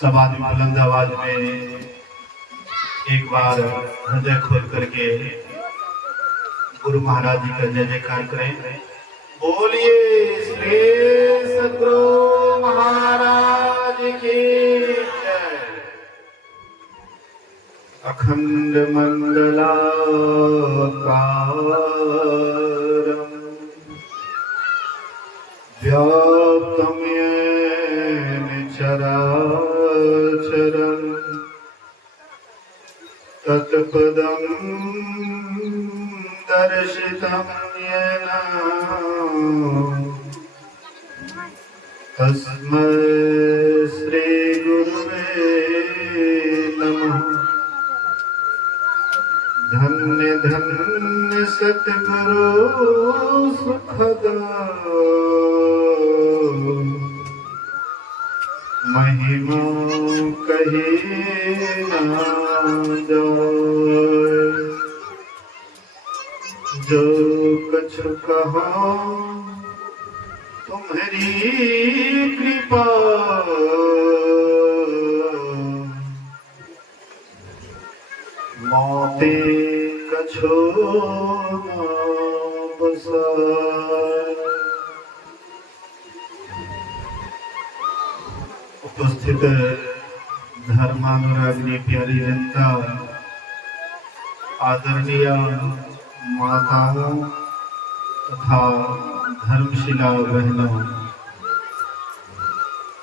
सब आदमी बुलंद आवाज में एक बार हृदय खोल करके गुरु महाराज जी का जय जयकार करें। बोलिए श्री सद्गुरु महाराज की जय। अखंड मंडलाकारं व्याप्तं येन चराचरं तत्पदं दर्शितं येन तस्मै श्री गुरुवे नमः। धन्य धन्य सतगुरु सुखदा महिमा कही ना जाए। जो कुछ कहा तुम्हारी कृपा मोते कछो ना बसाए। उपस्थित धर्मानुरागिनी प्यारी जनता, आदरणीय माताओं तथा धर्मशिला बहनों,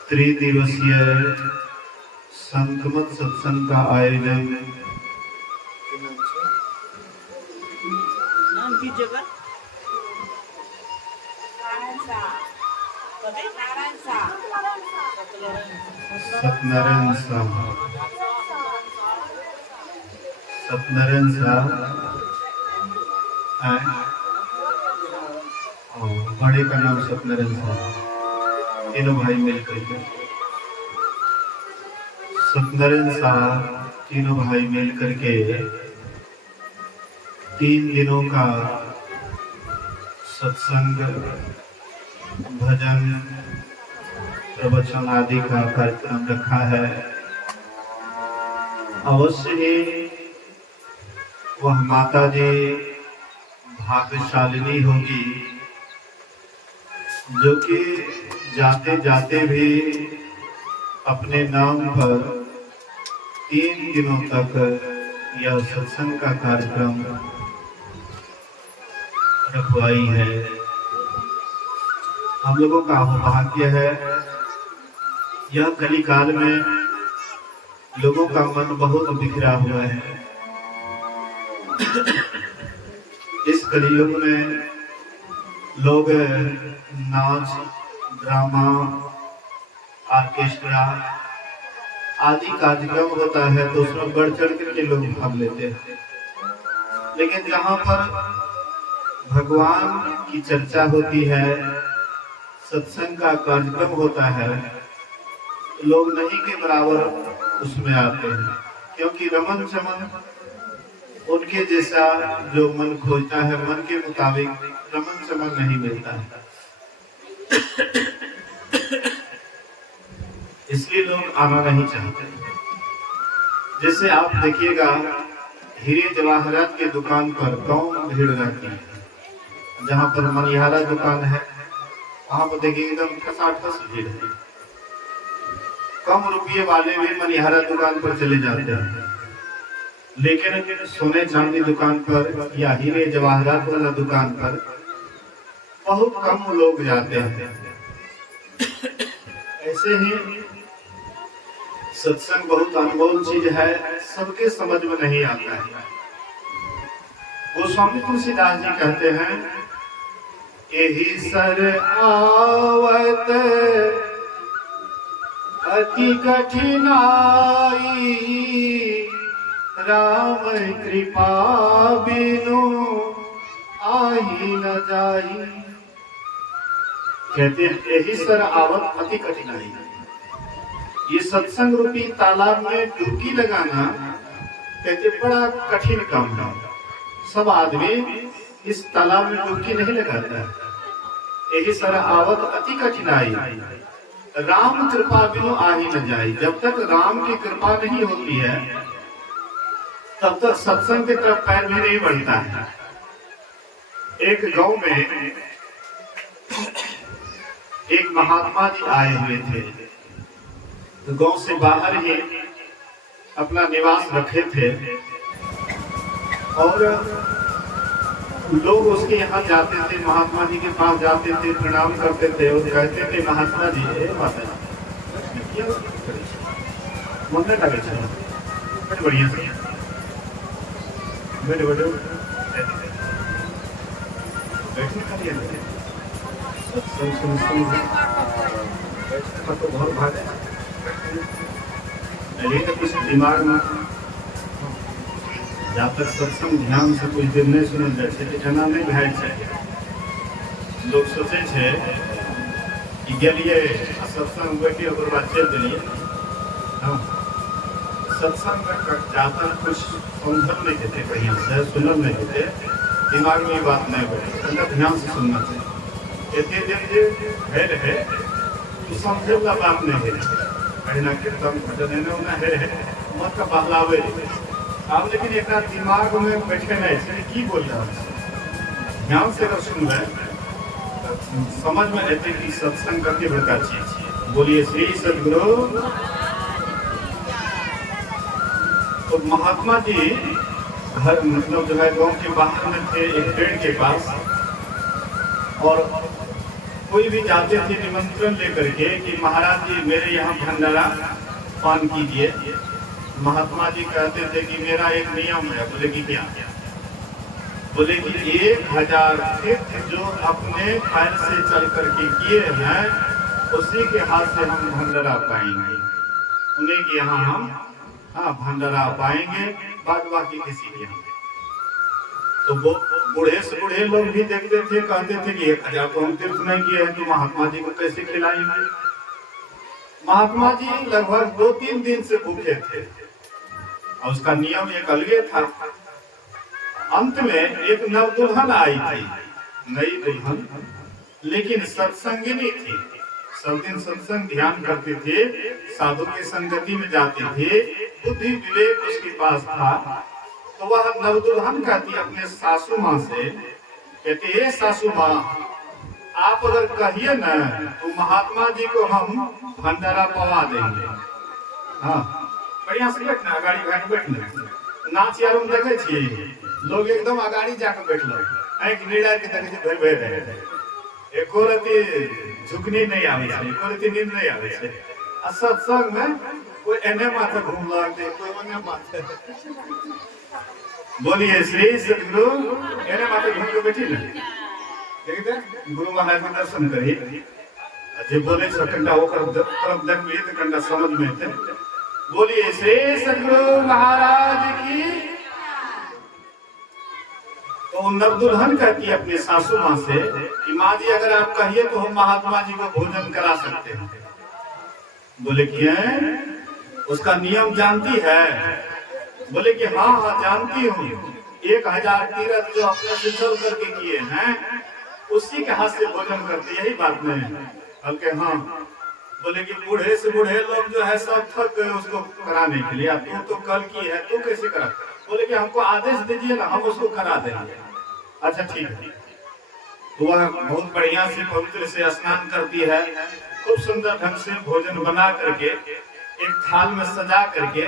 त्रिदिवसीय संतमत सत्संग का आयोजन की जगह सत्यनारायण साहब बड़े का नाम सत्यनारायण साहब, तीनों भाई मिलकर के सत्यनारायण साहब तीनों भाई मिलकर के 3 दिनों का सत्संग, भजन, प्रवचन आदि का कार्यक्रम रखा है। अवश्य ही वह माता जी भाग्यशालिनी होगी जो कि जाते जाते भी अपने नाम पर 3 दिनों तक यह सत्संग का कार्यक्रम रखवाई है। हम लोगों का भाग्य है। यह कलिकाल में लोगों का मन बहुत बिखरा हुआ है। इस कलियुग में लोग नाच, ड्रामा, ऑर्केस्ट्रा आदि कार्यक्रम होता है तो उसमें बढ़ चढ़ के लोग भाग लेते हैं। लेकिन जहाँ पर भगवान की चर्चा होती है, सत्संग का कार्यक्रम होता है, लोग नहीं के बराबर उसमें आते हैं, क्योंकि रमन चमन उनके जैसा जो मन खोजता है, मन के मुताबिक रमन चमन नहीं मिलता है। इसलिए लोग आना नहीं चाहते। जैसे आप देखिएगा हीरे जवाहरात की दुकान पर कौन भीड़ रहती है। जहाँ पर मनिहारा दुकान है वहां पर देखिए एकदम ठसाठस भीड़ है। कम रुपये वाले भी मनिहारा दुकान पर चले जाते हैं, लेकिन सोने चांदी दुकान पर या हीरे जवाहरात वाला दुकान पर बहुत कम लोग जाते हैं। ऐसे ही सत्संग बहुत अनमोल चीज है, सबके समझ में नहीं आता है। गोस्वामी तुलसीदास जी कहते हैं, यही सर आवत अति कठिनाई, राम कृपा बिनु आही न जाई। कहते हैं यही सर आवत अति कठिनाई। ये सत्संग रूपी तालाब में डुबकी लगाना कहते बड़ा कठिन काम है। सब आदमी इस तालाब में डुबकी नहीं लगाता है। यही सर आवत अति कठिनाई, राम कृपा बिनु आही न जाई। जब तक राम की कृपा नहीं होती है तब तक सत्संग की तरफ पैर भी नहीं बढ़ता है। एक गांव में एक महात्मा जी आए हुए थे, तो गांव से बाहर ही अपना निवास रखे थे और लोग उसके यहाँ जाते थे, महात्मा जी के पास जाते थे, प्रणाम करते थे और कहते थे महात्मा जी माता जी मन लगे बढ़िया से बैठे बैठे तो बहुत भाग तो कुछ दिमाग में जब तक सत्संग ध्यान से कुछ देर नहीं सुनल जाए एना नहीं भय छै। लोग सोचे छे कि गेलिए सत्संग बैठिए और बाद चल दिलिए। हाँ, सत्संग में ज्यादा कुछ समझल नहीं देते, कहीं से सुनल नहीं देते, दिमाग में बात नहीं बैठे, अंदर ध्यान से सुनना चाहिए। इतने दिन जो है रहे तो समझे वाला बात नहीं है, कहीं ना कीर्तन भजन है मत का बहलावे अब, लेकिन एक दिमाग में बैठे नहीं की बोल रहा है। ध्यान से अगर सुन रहे समझ में आते कि सत्संग करके बड़का चीज। बोलिए श्री सदगुरु। तो महात्मा जी घर मतलब जो है गांव के बाहर में थे, एक पेड़ के पास, और कोई भी जाते थे निमंत्रण लेकर के कि महाराज जी मेरे यहाँ भंडारा पान कीजिए। महात्मा जी कहते थे कि मेरा एक नियम है। बोले कि क्या? बोले कि 1000 तीर्थ जो अपने पैर से चल करके किए हैं उसी के हाथ से हम भंडारा पाएंगे, उन्हीं के यहाँ हम भंडारा पाएंगे, बाद बाकी किसी के यहाँ। तो वो बूढ़े से बूढ़े लोग भी देखते थे, कहते थे कि 1000 को हम तीर्थ नहीं किए हैं तो महात्मा जी को कैसे खिलाएंगे। महात्मा जी लगभग 2-3 दिन से भूखे थे और उसका नियम एक अलगे था। अंत में एक नव दुल्हन आई थी, नई दुल्हन, लेकिन सत्संगिनी थी, सब दिन सत्संग ध्यान करते थे, साधु की संगति में जाते थे, बुद्धि विवेक उसके पास था। तो वह नव दुल्हन कहती अपने सासू माँ से, कहती है सासू माँ आप अगर कहिए न तो महात्मा जी को हम भंडारा पवा देंगे। हाँ, बढ़िया से बैठना, अगाड़ी भाग बैठना। नाच यार हम देखे छी लोग एकदम अगाड़ी जाकर बैठल, आँख निडार के देखे भर भर रहे, एको रति झुकनी नहीं आवे छै, एको रति नींद नहीं आवे छै। आ सत्संग में कोई एने माथे घूमलक दे, कोई ओने माथे। बोलिए श्री सदगुरु। एने माथे घूम के बैठी न, देखते गुरु महाराज के दर्शन करी, जे बोले छ कंडा ओकर तरफ देखबी त कंडा समझ में आते। बोलिए श्री सदगुरु महाराज की। तो नव दुल्हन कहती है अपने सासू माँ से कि माँ जी अगर आप कहिए तो हम महात्मा जी को भोजन करा सकते हैं। बोले कि उसका नियम जानती है? बोले कि हाँ हाँ जानती हूँ, 1000 तीर्थ जो अपने से चल करके किए हैं उसी के हाथ से भोजन करते, यही बात नहीं? बल्कि हाँ। बोले कि बूढ़े से बूढ़े लोग जो है सब थक गए उसको कराने के लिए, तू तो कल की है, तू कैसे करा? बोले कि हमको आदेश दीजिए ना, हम उसको करा देंगे। अच्छा ठीक है। तो वह बहुत बढ़िया से पवित्र से स्नान करती है, खूब सुंदर ढंग से भोजन बना करके एक थाल में सजा करके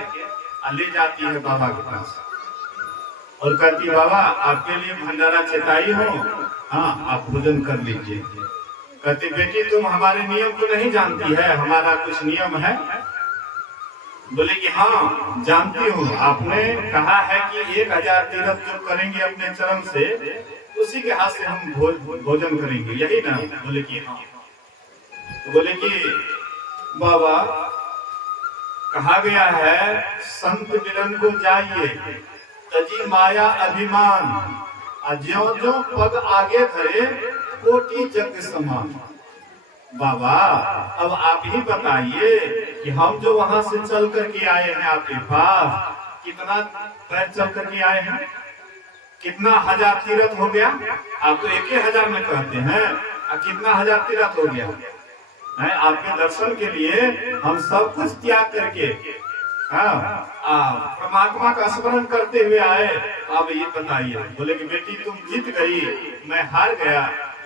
ले जाती है बाबा के पास और कहती बाबा आपके लिए भंडारा चेताई हो, हाँ आप भोजन कर लीजिए। कहती बेटी तुम हमारे नियम को नहीं जानती है, हमारा कुछ नियम है। बोले कि हाँ जानती हूँ, आपने कहा है कि 1000 तीर्थ जो करेंगे अपने चरण से उसी के हाथ से हम भोजन करेंगे, यही ना? बोले कि हाँ। तो बोले कि बाबा कहा गया है संत मिलन को जाइए तजी माया अभिमान, ज्यों ज्यों पग आगे धरे कोटि जग समान। बाबा अब आप ही बताइए कि हम जो वहां से चल करके आए हैं आपके पास, कितना पैर चल करके आए हैं, कितना 1000 तीर्थ हो गया? आप तो 1000 में कहते हैं, कितना 1000 तीर्थ हो गया? है, आपके दर्शन के लिए हम सब कुछ त्याग करके परमात्मा का स्मरण करते हुए आए। अब ये बताइए, बोले कि बेटी तुम जीत गई, मैं हार गया,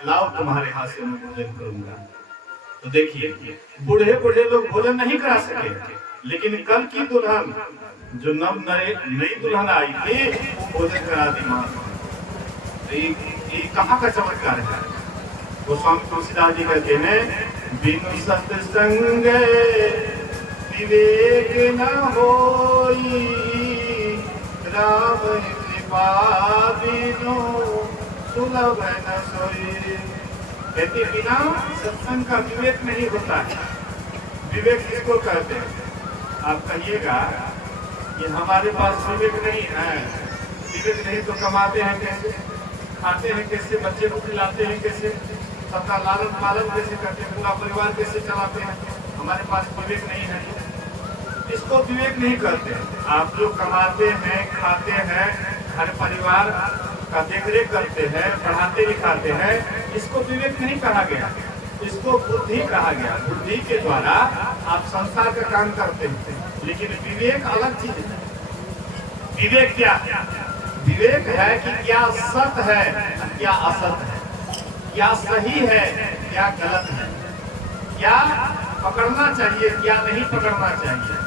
लाओ तुम्हारे हाथ से मैं भोजन करूंगा। तो देखिए, बूढ़े बूढ़े लोग भोजन नहीं करा सके, लेकिन कल की दुल्हन जो नई दुल्हन आई थी वो भोजन करा दी महात्मा। ये कहाँ का चमत्कार है? वो स्वामी तुलसीदास जी कहते हैं, बिनु सत्संग विवेक न होई, राम कृपा बिनु सुलभ न सोई। कहते बिना सत्संग का विवेक नहीं होता है। विवेक किसको कहते हैं? आप कहिएगा कि हमारे पास विवेक नहीं है। विवेक नहीं तो कमाते हैं कैसे, खाते हैं कैसे, बच्चे को खिलाते हैं कैसे, सबका लालन पालन कैसे करते हैं, पूरा परिवार कैसे चलाते हैं? हमारे पास विवेक नहीं है, इसको विवेक नहीं करते। आप जो कमाते हैं, खाते हैं, घर परिवार का देखरेख करते हैं, पढ़ाते लिखाते हैं, इसको विवेक नहीं कहा गया, इसको बुद्धि कहा गया। बुद्धि के द्वारा आप संसार का काम करते हैं, लेकिन विवेक अलग चीज है। विवेक क्या है? विवेक है कि क्या सत्य है, क्या असत है, क्या सही है, क्या गलत है, क्या पकड़ना चाहिए, क्या नहीं पकड़ना चाहिए।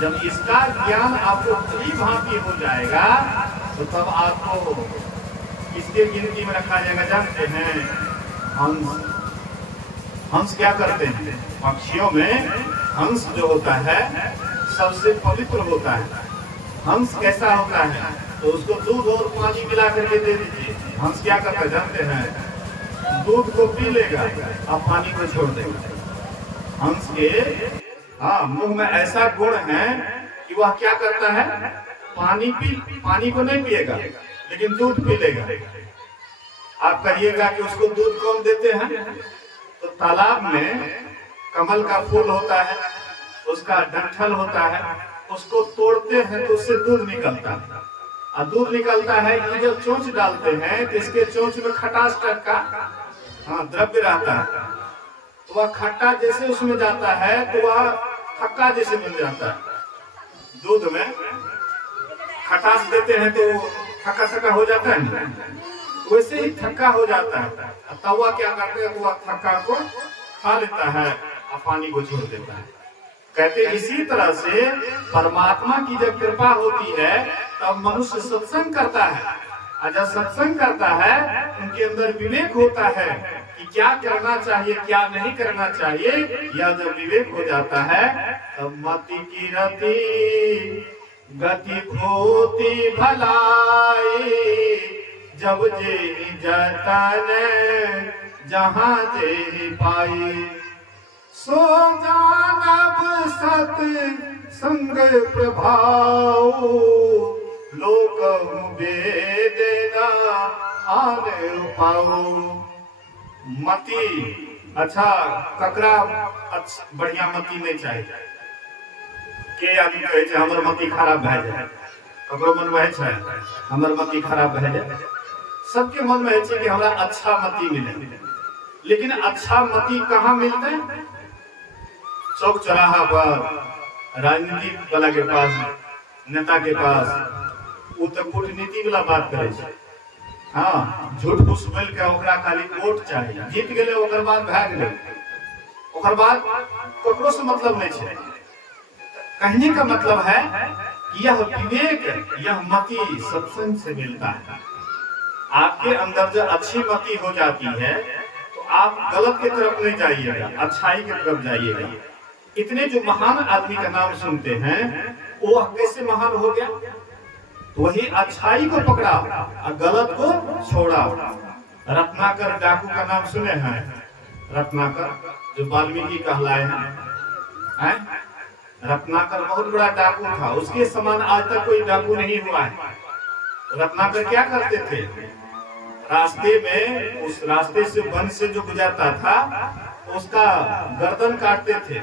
जब इसका ज्ञान आपको भली भांति हो जाएगा तो तब आपको किसके गिनती में रखा जाएगा? जानते हैं, हंस। हंस क्या करते हैं? पक्षियों में हंस जो होता है सबसे पवित्र होता है। हंस कैसा होता है? तो उसको दूध और पानी मिला करके दे दीजिए, हंस क्या करता है जानते हैं? दूध को पी लेगा और पानी को छोड़ देगा। हंस के मुंह में ऐसा गुण है कि वह क्या करता है? पानी को नहीं पिएगा, लेकिन दूध पी लेगा। आप कहिएगा कि उसको दूध कौन देते हैं? तो तालाब में कमल का फूल होता है, उसका डंठल होता है, उसको तोड़ते हैं तो उससे दूध निकलता है। और दूध निकलता है कि जब चोंच डालते हैं तो इसके चोंच में खटास टाइप का द्रव्य रहता है, तो वह खट्टा जैसे उसमें जाता है तो वह खट्टा जैसे मिल जाता है। दूध में खटास देते हैं तो थका थका हो जाता है, वैसे ही थका हो जाता है। तब वह क्या करते हैं? वह थका को खा लेता है और पानी को छोड़ देता है। कहते इसी तरह से परमात्मा की जब कृपा होती है तब मनुष्य सत्संग करता है, और जब सत्संग करता है उनके अंदर विवेक होता है कि क्या करना चाहिए, क्या नहीं करना चाहिए। यह जब विवेक हो जाता है तब मति की रति गति होती भलाई, जब जे जतन जहाँ जे पाई, सो जानब सत संग प्रभाव, लोक वेदना आने पाओ। मति अच्छा ककरा बढ़िया मति नहीं चाहिए। के आदमी कहे छे हमर मति खराब भए जाए, ककरो मन में है हमर मति खराब भए जाए। सबके मन में है कि हमरा अच्छा मति मिले, लेकिन अच्छा मति कहाँ मिलते? चौक चौराहा पर, राजनीति वाला के पास, नेता के पास। वो तो कूटनीति वाला बात करे छे। झूठ फूस बोल के ओकरा खाली वोट चाहिए, जीत गेले ओकर बाद भाग गेले, ओकर बाद ककरो से मतलब नहीं छे। कहने का मतलब है कि यह विवेक, यह मति सत्संग से मिलता है। आपके अंदर जो अच्छी मति हो जाती है तो आप गलत की तरफ नहीं जाइएगा, अच्छाई की तरफ जाइएगा। इतने जो महान आदमी का नाम सुनते हैं वो कैसे महान हो गया? तो वही अच्छाई को पकड़ा और गलत को छोड़ा। रत्नाकर डाकू का नाम सुने हैं? रत्नाकर जो वाल्मीकि कहलाए हैं, रत्नाकर बहुत बड़ा डाकू था, उसके समान आज तक कोई डाकू नहीं हुआ है। रत्नाकर क्या करते थे? रास्ते में, उस रास्ते से वन से जो गुजरता था उसका गर्दन काटते थे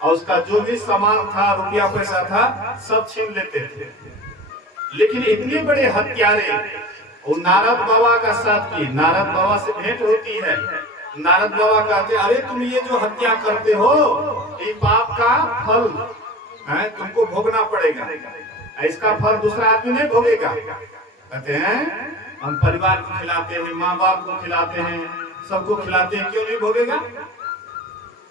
और उसका जो भी सामान था, रुपया पैसा था, सब छीन लेते थे। लेकिन इतने बड़े हत्यारे वो नारद बाबा का साथ किए। नारद बाबा से भेंट होती है नारद बाबा कहते अरे तुम ये जो हत्या करते हो ये पाप का फल है, तुमको भोगना पड़ेगा, इसका फल दूसरा आदमी नहीं भोगेगा। कहते हैं हम परिवार को खिलाते हैं, माँ बाप को खिलाते हैं, सबको खिलाते हैं, क्यों नहीं भोगेगा?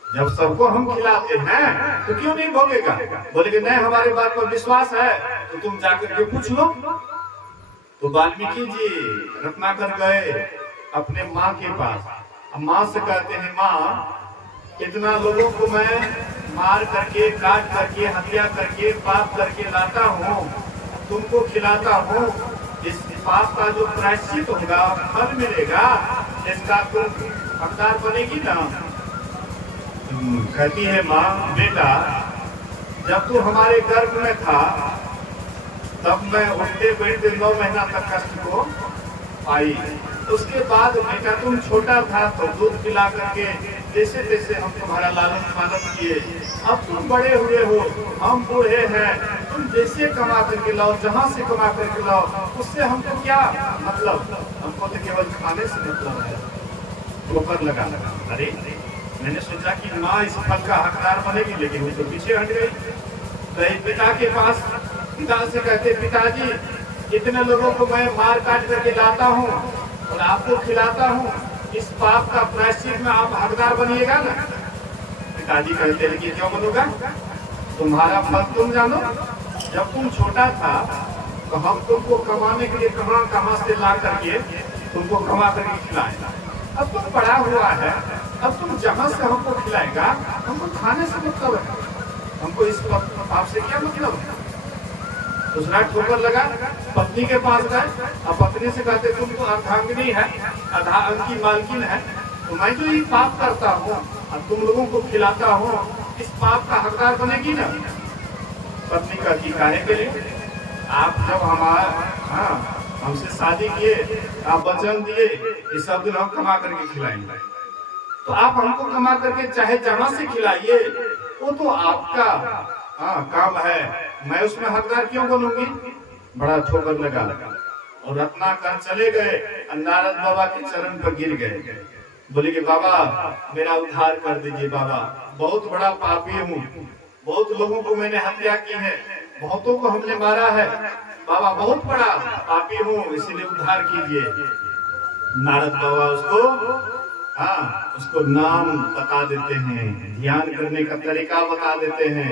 जब सबको हम खिलाते हैं तो क्यों नहीं भोगेगा? बोले कि नहीं हमारे बात पर विश्वास है तो तुम जाकर के पूछ लो। तो वाल्मीकि जी रत्नाकर गए अपने माँ के पास। अब माँ से कहते हैं माँ इतना लोगों को मैं मार करके काट करके हत्या करके पाप करके लाता हूँ, तुमको खिलाता हूँ, इस पाप का जो प्रायश्चित होगा फल मिलेगा, इसका तुम हकदार बनेगी ना? कहती है माँ बेटा जब तू हमारे गर्भ में था तब मैं उठते बैठते 9 महीना तक कष्ट को पाई, उसके बाद बेटा तुम छोटा था तो दूध पिला करके जैसे तैसे हम तुम्हारा लालन पालन किए, अब तुम बड़े हुए हो, हम बूढ़े हैं, तुम जैसे कमा करके लाओ, जहाँ से कमा करके लाओ, उससे हमको क्या मतलब? हमको तो केवल खाने से मतलब है। ठोकर लगा लगा अरे मैंने सोचा कि माँ इस फल का हकदार बनेगी, लेकिन वो तो पीछे हट गई। तो पिता के पास पिता से कहते पिताजी इतने लोगों को मैं मार काट करके लाता हूँ और आपको खिलाता हूँ, इस पाप का प्रायश्चित में आप हकदार बनिएगा ना? पिताजी कहते हैं कि क्यों बनूंगा, तुम्हारा फल तुम जानो। जब तुम छोटा था तो हम तुमको कमाने के लिए कहाँ कहाँ से ला करके तुमको कमा करके खिलाएगा, अब तुम बड़ा हुआ है, अब तुम जहाँ से हमको खिलाएगा हमको खाने से मतलब है, हमको इस पाप से क्या मतलब है? दूसरा ठोकर लगा। पत्नी के पास गए और पत्नी से कहते तुम तो अर्धांगिनी है, आधा अंग की मालकिन है, तो मैं जो ये पाप करता हूँ और तुम लोगों को खिलाता हूँ, इस पाप का हकदार बनेगी ना? पत्नी का की काहे के लिए? आप जब हमारा हमसे शादी किए, आप वचन दिए ये सब दिन हम कमा करके खिलाएंगे, तो आप हमको कमा करके चाहे जहां से खिलाइए, वो तो आपका काम है, मैं उसमें हकदार क्यों बनूंगी? बड़ा ठोकर लगा और रत्नाकर चले गए, नारद बाबा के चरण पर गिर गए, बोले कि बाबा मेरा उद्धार कर दीजिए, बाबा बहुत बड़ा पापी हूँ, बहुत लोगों को मैंने हत्या की है, बहुतों को हमने मारा है, बाबा बहुत बड़ा पापी हूँ, इसीलिए उद्धार कीजिए। नारद बाबा उसको नाम बता देते हैं, ध्यान करने का तरीका बता देते हैं,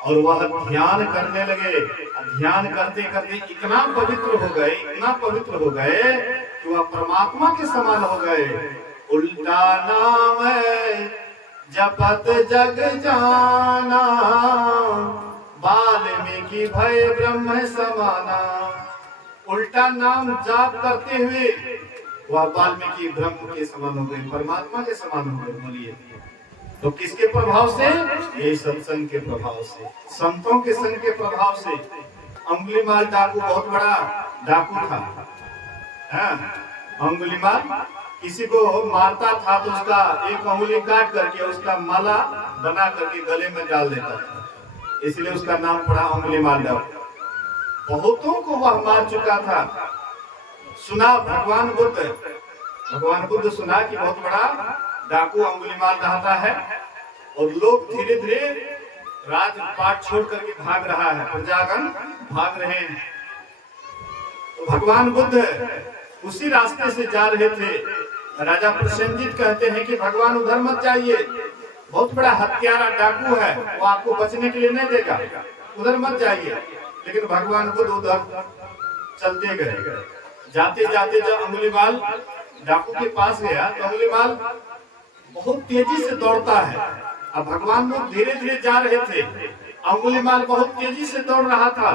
और वह ध्यान करने लगे। ध्यान करते करते इतना पवित्र हो गए, इतना पवित्र हो गए कि वह परमात्मा के समान हो गए। उल्टा नाम है जपत जग जाना, वाल्मीकि भय ब्रह्म समाना। उल्टा नाम जाप करते हुए वह वाल्मीकि ब्रह्म के समान हो गए, परमात्मा के समान हो गए। बोलिए तो किसके प्रभाव से? ये सत्संग के प्रभाव से, संतों के संग के प्रभाव से। अंगुलीमाल डाकू बहुत बड़ा डाकू था, अंगुलीमाल किसी को मारता था तो उसका एक अंगुली काट करके उसका माला बना करके गले में डाल देता था, इसलिए उसका नाम पड़ा अंगुलीमाल डाकू। बहुतों को वह मार चुका था। सुना भगवान बुद्ध सुना कि बहुत बड़ा डाकू अंगुलीमाल रहता है, और लोग धीरे धीरे राजपाट छोड़ करके भाग रहा है, प्रजागण भाग रहे हैं। तो भगवान बुद्ध उसी रास्ते से जा रहे थे। राजा प्रसेनजीत कहते हैं कि भगवान उधर मत जाइए, बहुत बड़ा हत्यारा डाकू है, वो आपको बचने के लिए नहीं देगा, उधर मत जाइए। लेकिन भगवान बुद्ध उधर चलते गए। जाते जाते जब अंगुलीमाल डाकू के पास गया तो अंगुलीमाल बहुत तेजी से दौड़ता है। अब भगवान लोग धीरे धीरे जा रहे थे, अंगुलीमाल बहुत तेजी से दौड़ रहा था,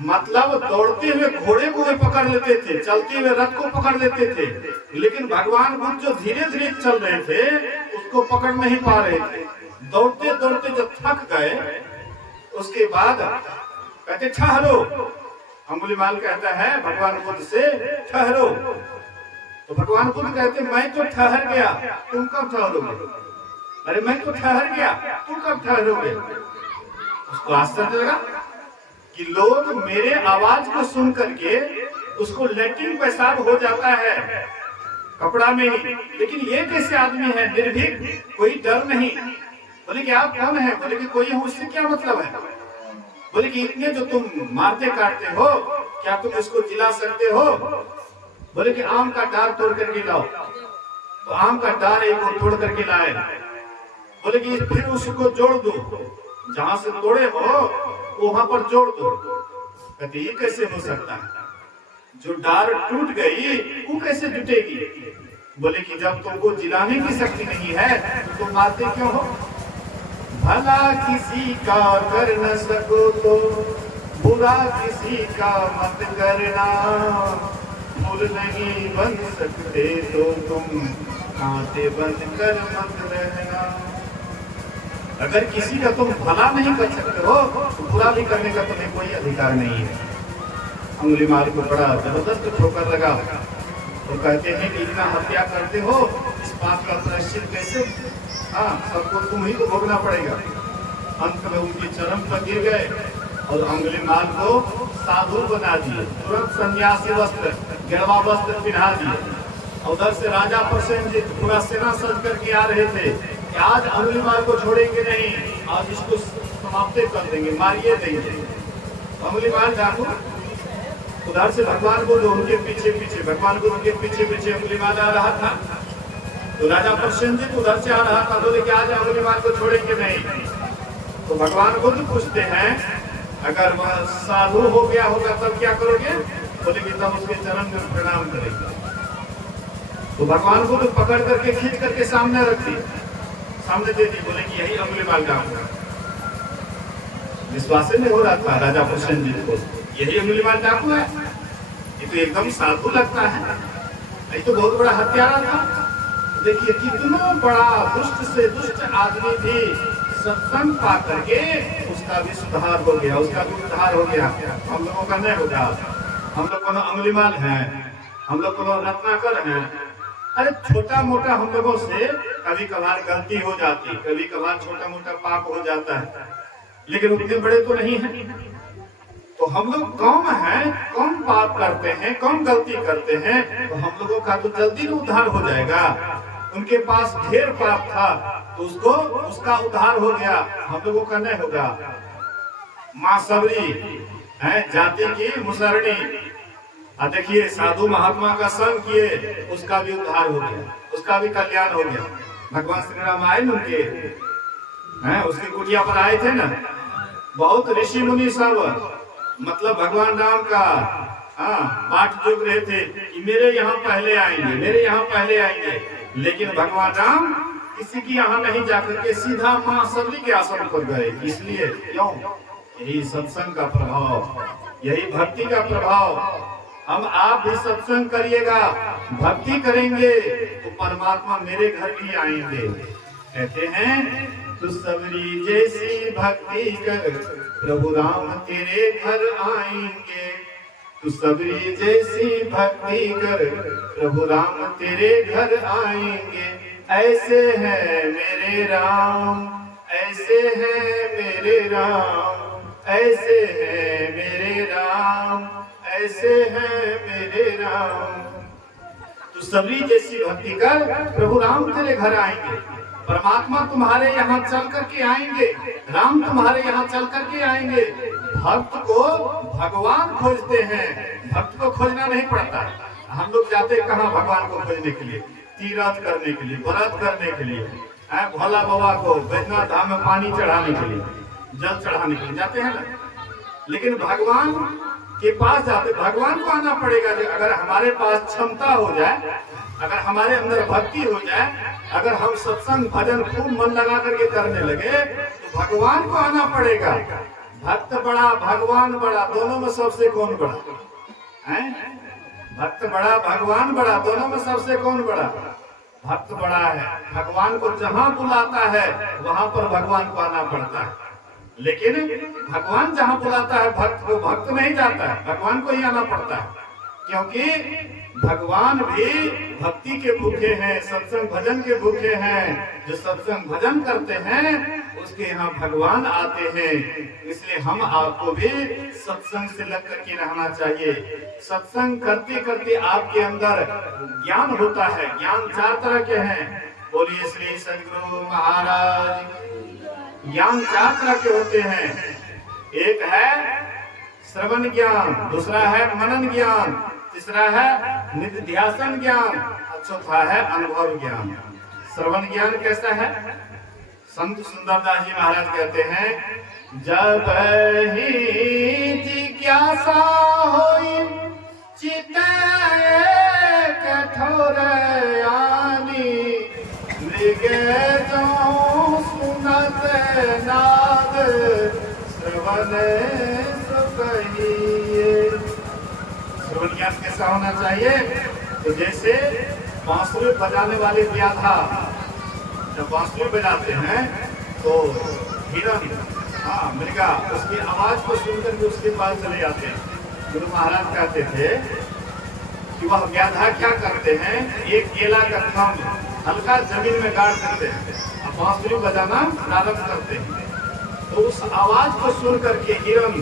मतलब दौड़ते हुए घोड़े को भी पकड़ लेते थे, चलते हुए रथ को पकड़ लेते थे, लेकिन भगवान बुद्ध जो धीरे धीरे चल रहे थे उसको पकड़ नहीं पा रहे थे। दौड़ते दौड़ते जब थक गए उसके बाद कहते ठहरो। अंगुलीमाल कहता है भगवान बुद्ध से ठहरो, तो भगवान बुद्ध कहते मैं तो ठहर गया, तुम कब ठहरोगे? अरे मैं तो ठहर गया, तुम कब ठहरोगे? उसको आश्चर्य लगा कि लोग मेरे आवाज को सुन करके उसको लैट्रिन पेशाब हो जाता है, कपड़ा में ही। लेकिन ये कैसे आदमी है निर्भीक, कोई डर नहीं। बोले कि आप कौन है? बोले कि कोई हूँ। उससे क्या मतलब है? बोले कि इतने जो तुम मारते काटते हो, क्या तुम इसको जिला सकते हो? बोले कि आम का डार तोड़ करके लाओ। तो आम का डार एक को तोड़ करके लाए। बोले कि फिर उसको जोड़ दो, जहां से तोड़े हो वहां पर जोड़ दो। कहते ये कैसे हो सकता है? जो डार टूट गई वो कैसे जुटेगी? बोले कि जब तुमको जिलाने की शक्ति नहीं है तो तुम मारते क्यों हो? भला किसी का कर न सको तो बुरा किसी का मत करना। फूल नहीं बन सकते तो तुम कांटे बंद कर मत रहना। अगर किसी का तुम भला नहीं कर सकते हो तो बुरा भी करने का तुम्हें कोई अधिकार नहीं है। अंगुलीमाल को बड़ा जबरदस्त ठोकर लगा तो कहते हैं कि इतना हत्या करते हो, इस पाप का प्रायश्चित कैसे? हाँ, सबको तुम ही को भोगना पड़ेगा। अंत में उनके चरण पर गिर गए और अंगुलीमाल को साधु बना दिए। तुरंत सन्यासी वस्त्र, गेरवा वस्त्र पिन्हा दिए। उधर से राजा प्रसेनजीत पूरा सेना सज करके आ रहे थे कि आज अंगुलीमाल को छोड़ेंगे नहीं, आज इसको समाप्त कर देंगे, मारिए देंगे। अंगुलीमाल डाकू उधर से भगवान को जो उनके पीछे पीछे, भगवान को उनके पीछे पीछे अंगुलीमाल आ रहा था। तो राजा प्रसेनजीत उधर से आ रहा था, बोले कि आज अंगुलीमाल को छोड़ेंगे नहीं। तो भगवान को तो पूछते हैं अगर वह साधु हो गया होगा तब क्या करोगे? बोले कि तब उसके चरण में प्रणाम करेंगे। तो भगवान को तो पकड़ करके खींच करके सामने रख दी, सामने दे दी। बोले कि यही अंगुलीमाल का विश्वास नहीं हो रहा था राजा प्रसेनजीत को, यही अंगुलीमाल डाकू है। ये तो एकदम साधु लगता है, ये तो बहुत बड़ा हत्यारा था। देखिए कितना बड़ा दुष्ट से दुष्ट आदमी भी सत्संग पा करके उसका भी सुधार हो गया, उसका भी उद्धार हो गया। हम लोगों का नहीं होगा। हम लोग को अंगुलीमाल है, हम लोग को रत्नाकर है। अरे छोटा मोटा हम लोगों से कभी कभार गलती हो जाती, कभी कभार छोटा मोटा पाप हो जाता है, लेकिन उतने बड़े तो नहीं है। तो हम लोग कम हैं, कम पाप करते हैं, कम गलती करते हैं, तो हम लोगों का तो जल्दी उद्धार हो जाएगा। उनके पास ढेर पाप था तो उसको उसका उद्धार हो गया, हम लोगों का नहीं होगा। माँ सबरी है जाति की मुसरणी, देखिए साधु महात्मा का संग किए, उसका भी उद्धार हो गया, उसका भी कल्याण हो गया। भगवान श्री राम आए न उनके हैं, उसकी कुटिया पर आए थे ना, बहुत ऋषि मुनि सब मतलब भगवान राम का बाट जोग रहे थे कि मेरे यहाँ पहले आएंगे, मेरे यहाँ पहले आएंगे। लेकिन भगवान राम किसी की यहाँ नहीं जाकर के सीधा माँ सबरी के आश्रम पर गए। इसलिए क्यों? यही सत्संग का प्रभाव, यही भक्ति का प्रभाव। हम आप भी सत्संग करिएगा, भक्ति करेंगे तो परमात्मा मेरे घर भी आएंगे। कहते हैं तू सबरी जैसी भक्ति कर प्रभु राम तेरे घर आएंगे। तू सबरी जैसी भक्ति कर प्रभु राम तेरे घर आएंगे। ऐसे है मेरे राम, ऐसे है मेरे राम, ऐसे है मेरे राम, ऐसे है मेरे राम। तू सबरी जैसी भक्ति कर प्रभु राम तेरे घर आएंगे। परमात्मा तुम्हारे यहाँ चल करके आएंगे, राम तुम्हारे यहाँ चल करके आएंगे। भक्त को भगवान खोजते हैं, भक्त को खोजना नहीं पड़ता। हम लोग जाते कहाँ भगवान को खोजने के लिए? तीर्थ करने के लिए, व्रत करने के लिए, भोला बाबा को बैजनाथ धाम में पानी चढ़ाने के लिए, जल चढ़ाने के लिए जाते हैं ना। लेकिन भगवान के पास जाते, भगवान को आना पड़ेगा। अगर हमारे पास क्षमता हो जाए, अगर हमारे अंदर भक्ति हो जाए, अगर हम सत्संग भजन खूब मन लगा करके करने लगे तो भगवान को आना पड़ेगा। भक्त बड़ा भगवान बड़ा, दोनों में सबसे कौन बड़ा है? भक्त बड़ा भगवान बड़ा, दोनों में सबसे कौन बड़ा? भक्त बड़ा है। भगवान को जहां बुलाता है वहां पर भगवान को आना पड़ता है। लेकिन भगवान जहां बुलाता है भक्त को, भक्त नहीं जाता है, भगवान को ही आना पड़ता है। क्योंकि भगवान भी भक्ति के भूखे हैं, सत्संग भजन के भूखे हैं। जो सत्संग भजन करते हैं उसके यहाँ भगवान आते हैं। इसलिए हम आपको भी सत्संग से लग करके रहना चाहिए। सत्संग करते करते आपके अंदर ज्ञान होता है। ज्ञान 4 तरह के हैं। बोलिए श्री सद्गुरु महाराज। ज्ञान 4 तरह के होते हैं। एक है श्रवण ज्ञान, दूसरा है मनन ज्ञान, तीसरा है निधिध्यासन ज्ञान, चौथा है अनुभव ज्ञान। श्रवण ज्ञान कैसा है? संत सुंदरदास जी महाराज कहते हैं, जब ही जिज्ञासा होई चित्त कठोर आनी, मृग जो सुनत नाद श्रवण सुकहिए। श्रवण ज्ञान कैसा होना चाहिए? तो जैसे बांसुरी बजाने वाले व्याधा जब बांसुरी बजाते हैं तो हिरन, मृगा उसकी आवाज को सुनकर के उसके पास चले जाते हैं। गुरु महाराज कहते थे कि वह व्याधा क्या करते हैं, एक केला का थम हल्का जमीन में गाड़ देते हैं और बांसुरी बजाना प्रारंभ करते हैं। तो उस आवाज को सुन करके हिरन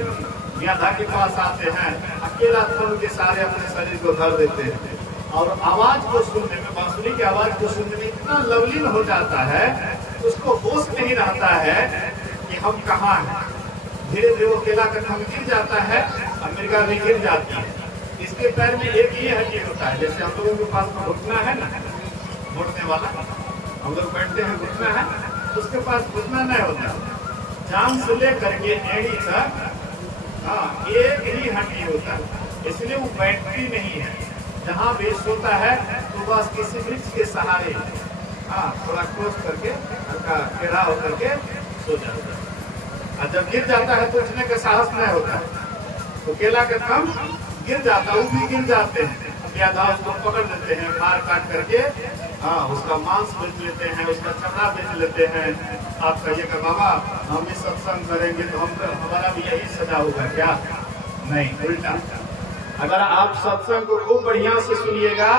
व्याधा के पास आते हैं, अकेला थम के सारे अपने शरीर को धर देते हैं और आवाज को सुनने में, बांसुरी की आवाज को सुनने में इतना लवलीन हो जाता है, उसको होश नहीं रहता है कि हम कहाँ हैं। धीरे धीरे वो केला का थम गिर जाता है और मृगा भी गिर जाती है। इसके पैर में एक ही हड्डी होता है। जैसे हम लोगों के पास घुटना है ना, घुटने वाला हम लोग बैठते हैं, घुटना है, उसके पास घुटना नहीं होता। जान से लेकर के एड़ी तक एक ही हड्डी होता है, इसलिए वो बैठती नहीं है। जहाँ भी सोता है तो बस किसी वृक्ष के सहारे थोड़ा क्रोस करके हल्का टेढ़ा होकर के सो जाता है। और जब गिर जाता है तो उठने का साहस नहीं होता है, तो केला का थम गिर जाता है, वो भी गिर जाते हैं। व्याधा उसको पकड़ लेते हैं, मार काट करके उसका मांस बेच लेते हैं, उसका चमड़ा बेच लेते हैं। आप कहिएगा बाबा हम भी सत्संग करेंगे तो हमारा भी यही सजा होगा क्या? नहीं, उल्टा। अगर आप सत्संग को खूब बढ़िया से सुनिएगा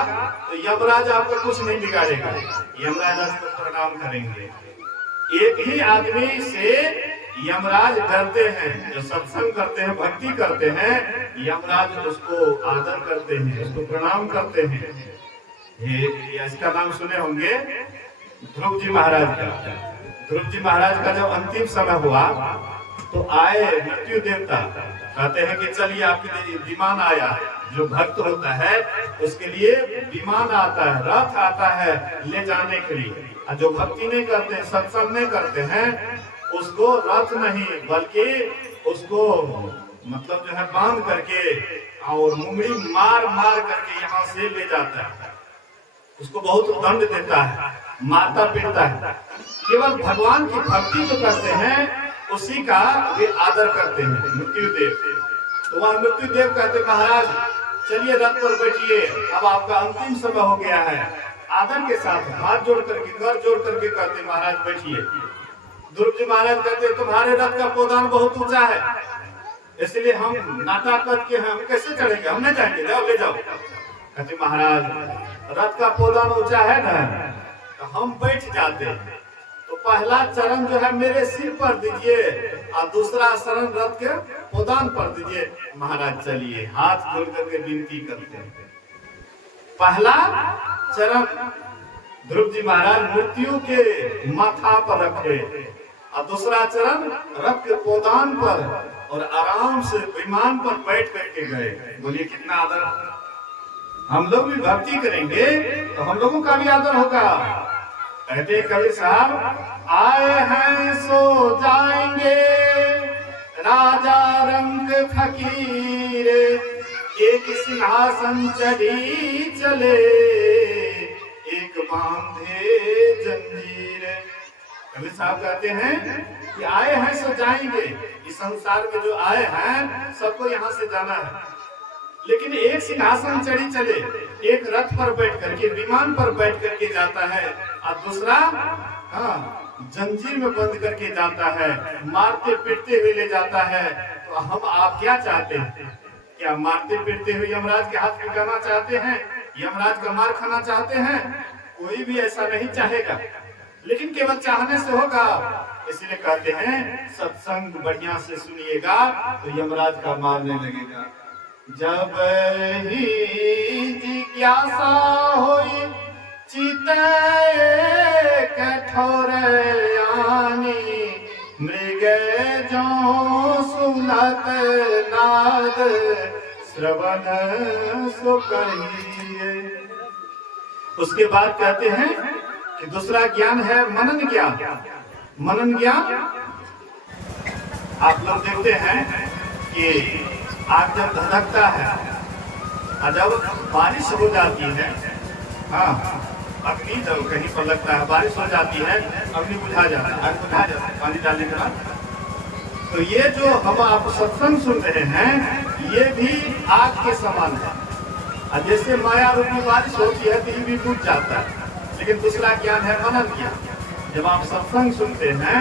तो यमराज आपको कुछ नहीं बिगाड़ेगा। यमराज आपको प्रणाम करेंगे। एक ही आदमी से यमराज डरते हैं, जो सत्संग करते हैं, भक्ति करते हैं, यमराज उसको आदर करते हैं, उसको प्रणाम करते हैं। ये इसका नाम सुने होंगे ध्रुव जी महाराज का। ध्रुव जी महाराज का जब अंतिम समय हुआ तो आए मृत्यु देवता, कहते हैं कि चलिए आपके विमान आया है। जो भक्त होता है उसके लिए विमान आता है, रथ आता है ले जाने के लिए। और जो भक्ति नहीं करते हैं, सत्संग नहीं करते हैं, उसको रथ नहीं बल्कि उसको मतलब जो है बांध करके और मुंगरी मार मार करके यहाँ से ले जाता है। उसको बहुत दंड देता है, मारता पीटता है। केवल भगवान की भक्ति जो करते हैं उसी का वे आदर करते हैं। मृत्युदेव, तो वह मृत्युदेव कहते महाराज चलिए रथ पर बैठिए, अब आपका अंतिम समय हो गया है। आदर के साथ हाथ जोड़ करके, कर जोड़ करके कहते महाराज बैठिए। ध्रुव जी महाराज कहते तुम्हारे रथ का पोदान बहुत ऊंचा है, इसलिए हम नाटा कट के हम कैसे चढ़ेंगे, हम नहीं जाएंगे, जाओ ले जाओ। कहते महाराज रथ का पोदान ऊंचा है ना, तो हम बैठ जाते। तो पहला चरण जो है मेरे सिर पर दीजिए और दूसरा चरण रथ के पोदान पर दीजिए। महाराज चलिए, हाथ जोड़ करके विनती करते हैं। पहला चरण ध्रुव जी महाराज मृत्यु के माथा पर रखे और दूसरा चरण रथ के पोदान पर, और आराम से विमान पर बैठ करके गए। बोलिए कितना आदर। हम लोग भी भक्ति करेंगे तो हम लोगों का भी आदर होगा। कहते कबीर साहब आए हैं सो जाएंगे राजा रंग फकीर, एक सिंहासन चढ़ी चले एक बांधे जंजीर। कबीर साहब कहते हैं कि आए हैं सो जाएंगे। इस संसार में जो आए हैं सबको यहाँ से जाना है, लेकिन एक सिंहासन चढ़ी चले, एक रथ पर बैठ करके, विमान पर बैठ करके जाता है और दूसरा जंजीर में बंद करके जाता है, मारते पीटते हुए ले जाता है। तो हम आप क्या चाहते हैं? क्या मारते पीटते हुए यमराज के हाथ में जाना चाहते हैं? यमराज का मार खाना चाहते हैं? कोई भी ऐसा नहीं चाहेगा, लेकिन केवल चाहने से होगा। इसलिए कहते हैं सत्संग बढ़िया से सुनिएगा तो यमराज का मारने लगेगा। जब ही जिज्ञासा होई चिते कठोर आनी, मृग जो सुनत नाद श्रवण सो कहिए। उसके बाद कहते हैं कि दूसरा ज्ञान है मनन ज्ञान। मनन ज्ञान आप लोग देखते हैं कि आग जब धधकता है और जब बारिश हो जाती है, हाँ अग्नि जब कहीं पर लगता है, बारिश हो जाती है, अग्नि बुझा जाता है, आग बुझा जाता है पानी डालने के बाद। तो ये जो हम आप सत्संग सुन रहे हैं ये भी आग के समान है। और जैसे माया रूपी बारिश होती है तो ये भी बुझ जाता है। लेकिन दूसरा ज्ञान है मनन ज्ञान। जब आप सत्संग सुनते हैं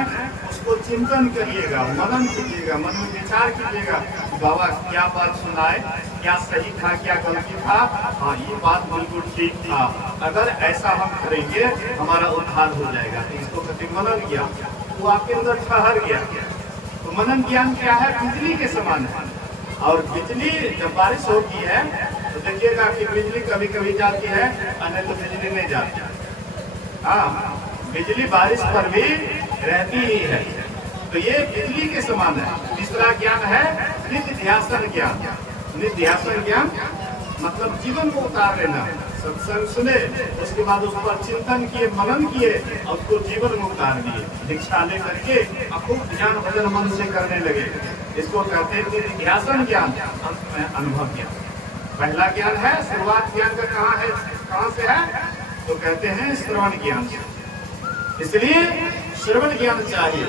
उसको चिंतन करिएगा, मनन कीजिएगा, मन में विचार कीजिएगा बाबा क्या बात सुनाए, क्या सही था क्या गलती था, हाँ ये बात बिल्कुल ठीक था, अगर ऐसा हम करेंगे हमारा उद्धार हो जाएगा। तो इसको कहते मनन ज्ञान। वो आपके अंदर ठहर गया। तो मनन ज्ञान क्या है? बिजली के समान है। और बिजली जब बारिश होती है तो देखिएगा कि बिजली कभी कभी जाती है और नहीं तो बिजली नहीं जाती। हाँ बिजली बारिश पर भी रहती ही है। तो ये बिजली के समान है। तीसरा ज्ञान है निध्यासन ज्ञान। निध्यासन ज्ञान मतलब जीवन को उतार लेना। सत्संग सुने उसके बाद उस पर चिंतन किए, मनन किए और उसको जीवन में उतार दिए। दीक्षा लेकर के खूब ध्यान भजन मन से करने लगे। इसको कहते हैं निध्यासन ज्ञान, अंत में अनुभव ज्ञान। पहला ज्ञान है, शुरुआत ज्ञान का कहाँ है, कहाँ से है? तो कहते हैं श्रवण ज्ञान। इसलिए श्रवण ज्ञान चाहिए।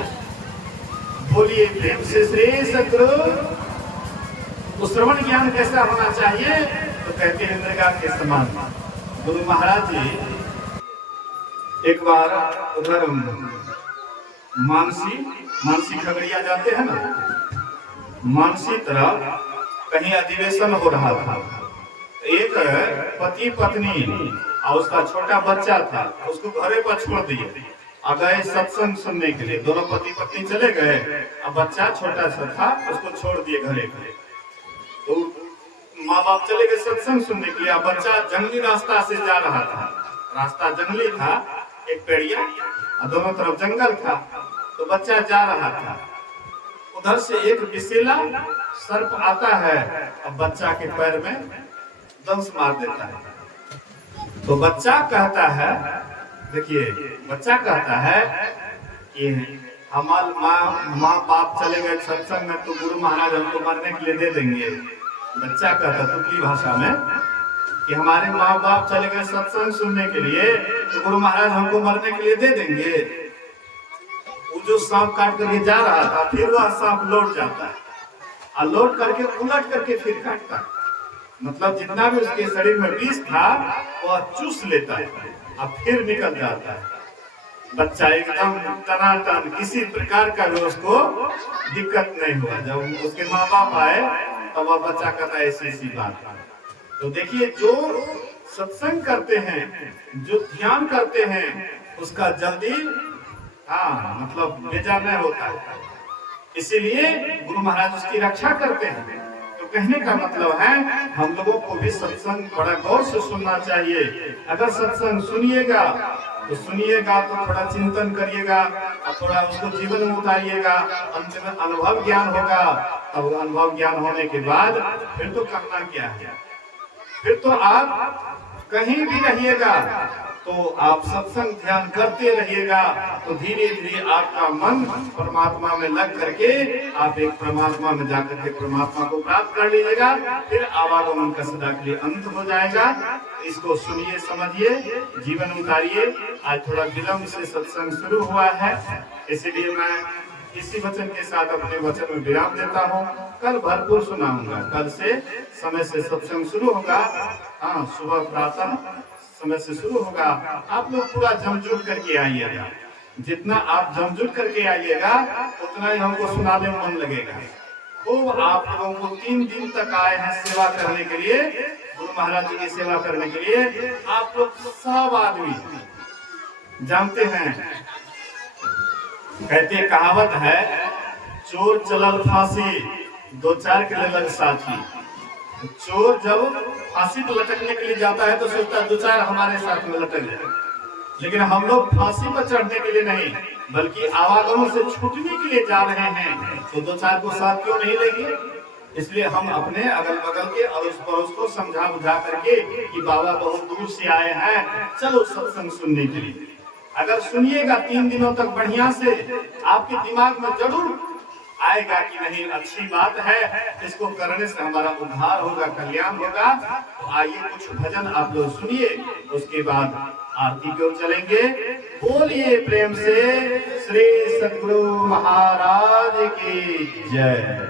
बोलिए प्रेम से श्री सद्गुरु। तो श्रवण ज्ञान कैसा होना चाहिए? तो कहते हैं मृगा के समान। गुरु महाराज जी एक बार उधर मानसी खगड़िया जाते हैं ना, मानसी तरफ कहीं अधिवेशन हो रहा था। एक पति पत्नी और उसका छोटा बच्चा था, उसको घरे पर छोड़ दिए और गए सत्संग सुनने के लिए। दोनों पति पत्नी चले गए और बच्चा छोटा सा था उसको छोड़ दिए घरे पे। तो माँ बाप चले गए सत्संग सुनने के लिए। बच्चा जंगली रास्ता से जा रहा था, रास्ता जंगली था, एक पेड़िया और दोनों तरफ जंगल था। तो बच्चा जा रहा था, उधर से एक विषैला सर्प आता है और बच्चा के पैर में दंश मार देता है। तो बच्चा कहता है, देखिए बच्चा कहता है कि हमारे माँ बाप चले गए सत्संग में तो गुरु महाराज हमको मरने के लिए दे देंगे। बच्चा कहता तुतली भाषा में कि हमारे माँ बाप चले गए सत्संग सुनने के लिए तो गुरु महाराज हमको मरने के लिए दे देंगे। वो जो सांप काट करके जा रहा था फिर वह सांप लौट जाता है और लौट करके उलट करके फिर काटता है। मतलब जितना भी उसके शरीर में विष था वह चूस लेता है और फिर निकल जाता है। बच्चा एकदम टनाटन, किसी प्रकार का भी उसको दिक्कत नहीं हुआ। जब उसके माँ बाप आए तब वह बच्चा कहता है ऐसी बात। तो देखिए जो सत्संग करते हैं, जो ध्यान करते हैं उसका जल्दी मतलब बेजार नहीं होता है। इसीलिए गुरु महाराज उसकी रक्षा करते हैं। तो कहने का मतलब है हम लोगों को भी सत्संग बड़ा गौर से सुनना चाहिए। अगर सत्संग सुनिएगा तो थोड़ा चिंतन करिएगा और थोड़ा उसको जीवन में उतारिएगा। अंत में अनुभव ज्ञान होगा। अब अनुभव ज्ञान होने के बाद फिर तो करना क्या है, फिर तो आप कहीं भी रहिएगा तो आप सत्संग ध्यान करते रहिएगा। तो धीरे धीरे आपका मन परमात्मा में लग करके आप एक परमात्मा में जाकर के परमात्मा को प्राप्त कर लीजिएगा। फिर आवागमन का सदा के लिए अंत हो जाएगा। इसको सुनिए, समझिए, जीवन उतारिए। आज थोड़ा विलंब से सत्संग शुरू हुआ है, इसीलिए मैं इसी वचन के साथ अपने वचन में विराम देता हूँ। कल भरपूर सुनाऊंगा। कल से समय से सत्संग शुरू होगा। सुबह प्रातः समय से शुरू होगा। आप लोग पूरा जमजुट करके आइएगा। जितना आप जमजुट करके आइएगा उतना ही हमको सुनाने में मन लगेगा। खूब आप लोगों को 3 दिन तक आए हैं सेवा करने के लिए, गुरु महाराज जी की सेवा करने के लिए। आप लोग सब आदमी जानते हैं कहते कहावत है, चोर चलल फांसी दो चार के लग साथी। चोर जब फांसी पर लटकने के लिए जाता है तो सोचता है दो चार हमारे साथ में लटक जाए, लेकिन हम लोग फांसी पर चढ़ने के लिए नहीं बल्कि आवागमन से छूटने के लिए जा रहे हैं, तो दो चार को साथ क्यों नहीं लेंगे। इसलिए हम अपने अगल बगल के अड़ोस पड़ोस को समझा बुझा करके कि बाबा बहुत दूर से आए हैं, चलो सत्संग सुनने के लिए। अगर सुनिएगा 3 दिनों तक बढ़िया से, आपके दिमाग में जरूर आएगा कि नहीं अच्छी बात है, इसको करने से हमारा उद्धार होगा, कल्याण होगा। तो आइए कुछ भजन आप लोग सुनिए, उसके बाद आरती की ओर चलेंगे। बोलिए प्रेम से श्री सद्गुरु महाराज की जय।